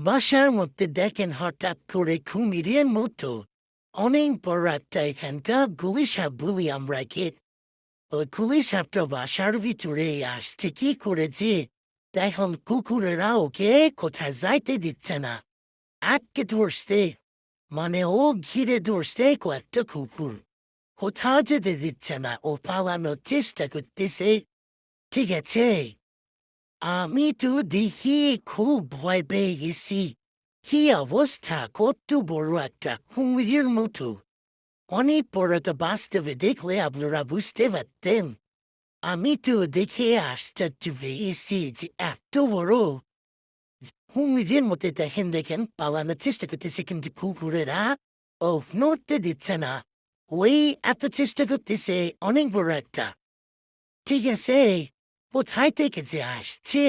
বাসার মধ্যে দেখেন হঠাৎ করে কুমিরের মতো অনেক বড় একটা এখানকার গুলি সাপ বলি আমরা কে ওই গুলি সাপটা বাসার ভিতরে আসছে কি করেছে দেখুন কুকুরেরা ওকে কোথায় যাইতে দিচ্ছে না আটকে ধরছে মানে ও ঘিরে ধরছে কয়েকটা কুকুর কোথাও যেতে দিচ্ছে না ও পালানোর চেষ্টা করতেছে ঠিক আছে আমি তো দেখি খুব ভয় পেয়ে গেছি কি অবস্থা কত বড় একটা কুমিরের মতো অনেক বড় তো বাস্তবে দেখলে আপনারা বুঝতে পারতেন আমি তো দেখে আশ্চর্য পেয়েছি যে এত বড় কুমিরের মতো দেখেন পালানোর চেষ্টা করতেছে কিন্তু কুকুরেরা ও নড়তে দিচ্ছে না ওই এত চেষ্টা করতেছে অনেক বড় একটা ঠিক আছে কোথায় থেকে যে আসছে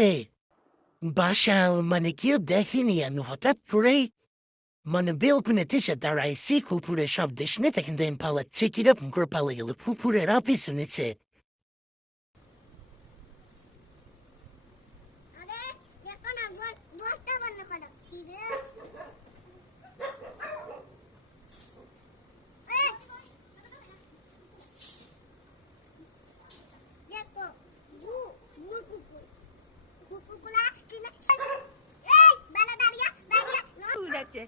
বাসাল মানে কেউ দেখেনি আমি হঠাৎ করেই মানে বেলকুনিতে এসে দাঁড়াইছি কুকুরের শব্দ শুনে তখন দেখেন পালাচ্ছে কিরকম করে পালিয়ে গেল কুকুরের পিছনেছে যাচ্ছে